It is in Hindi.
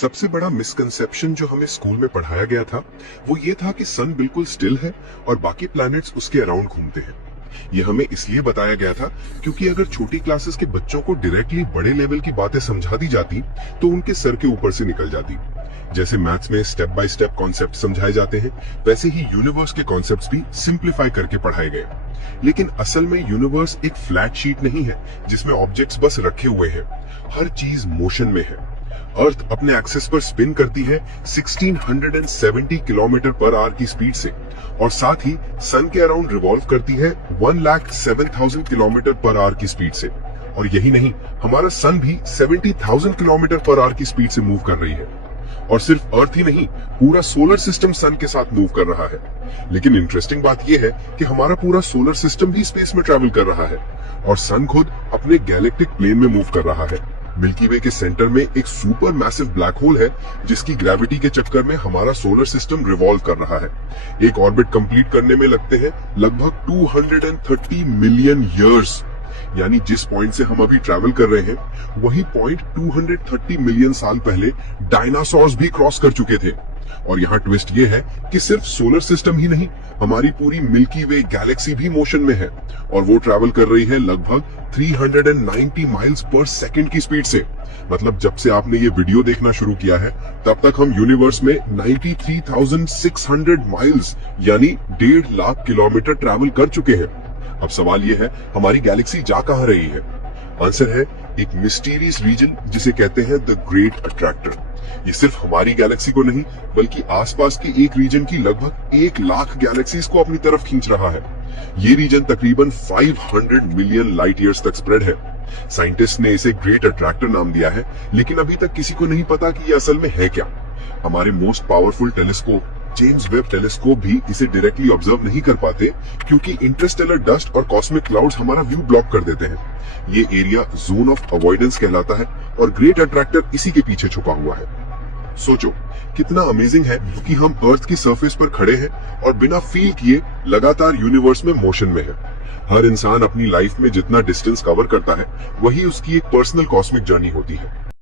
सबसे बड़ा मिसकंसेप्शन जो हमें स्कूल में पढ़ाया गया था वो ये था कि सन बिल्कुल स्टिल है और बाकी प्लैनेट्स उसके अराउंड घूमते हैं। ये हमें इसलिए बताया गया था क्योंकि अगर छोटी क्लासेस के बच्चों को डायरेक्टली बड़े लेवल की बातें समझा दी जाती तो उनके सर के ऊपर से निकल जाती। जैसे मैथ्स में स्टेप बाय स्टेप कॉन्सेप्ट समझाए जाते हैं, वैसे ही यूनिवर्स के कॉन्सेप्ट्स भी सिंप्लीफाई करके पढ़ाए गए। लेकिन असल में यूनिवर्स एक फ्लैट शीट नहीं है जिसमें ऑब्जेक्ट्स बस रखे हुए हैं। हर चीज मोशन में है। अर्थ अपने एक्सिस पर स्पिन करती है 1670 किलोमीटर पर आवर की स्पीड से और साथ ही सन के अराउंड रिवॉल्व करती है 1,07,000 किलोमीटर पर आवर की स्पीड से। और यही नहीं, हमारा सन भी 70,000 किलोमीटर पर आवर की स्पीड से मूव कर रही है। और सिर्फ अर्थ ही नहीं, पूरा सोलर सिस्टम सन के साथ मूव कर रहा है। लेकिन इंटरेस्टिंग बात यह है कि हमारा पूरा सोलर सिस्टम भी स्पेस में ट्रैवल कर रहा है और सन खुद अपने गैलेक्टिक प्लेन में मूव कर रहा है। मिल्की वे के सेंटर में एक सुपर मैसिव ब्लैक होल है जिसकी ग्रेविटी के चक्कर में हमारा सोलर सिस्टम रिवॉल्व कर रहा है। एक ऑर्बिट कंप्लीट करने में लगते हैं लगभग 230 मिलियन ईयर्स। यानी जिस पॉइंट से हम अभी ट्रैवल कर रहे हैं वही पॉइंट 230 मिलियन साल पहले डायनासोर्स भी क्रॉस कर चुके थे। और यहाँ ट्विस्ट ये है कि सिर्फ सोलर सिस्टम ही नहीं, हमारी पूरी मिल्की वे गैलेक्सी भी मोशन में है और वो ट्रैवल कर रही है लगभग 390 माइल्स पर सेकंड की स्पीड से। मतलब जब से आपने ये वीडियो देखना शुरू किया है तब तक हम यूनिवर्स में 93,600 माइल्स यानी 1.5 लाख किलोमीटर ट्रैवल कर चुके हैं। अब सवाल ये है, हमारी गैलेक्सी जा कहां रही है? आंसर है एक मिस्टीरियस रीजन जिसे कहते हैं द ग्रेट अट्रैक्टर। ये सिर्फ हमारी गैलेक्सी को नहीं बल्कि आसपास के एक रीजन की लगभग 1 लाख गैलेक्सीज को अपनी तरफ खींच रहा है। ये रीजन तकरीबन 500 मिलियन लाइट ईयर्स तक स्प्रेड है। साइंटिस्ट ने इसे ग्रेट अट्रैक्टर नाम दिया है, लेकिन अभी तक किसी को नहीं पता कि ये असल में है क्या। हमारे most powerful telescope James Webb telescope भी इसे डायरेक्टली ऑब्जर्व नहीं कर पाते क्योंकि इंटरस्टेलर डस्ट और कॉस्मिक क्लाउड्स हमारा व्यू ब्लॉक कर देते हैं। ये एरिया जोन ऑफ अवॉइडेंस कहलाता है और ग्रेट अट्रैक्टर इसी के पीछे छुपा हुआ है। सोचो कितना अमेजिंग है कि हम अर्थ की सरफेस पर खड़े हैं और बिना फील किए लगातार यूनिवर्स में मोशन में है। हर इंसान अपनी लाइफ में जितना डिस्टेंस कवर करता है वही उसकी एक पर्सनल कॉस्मिक जर्नी होती है।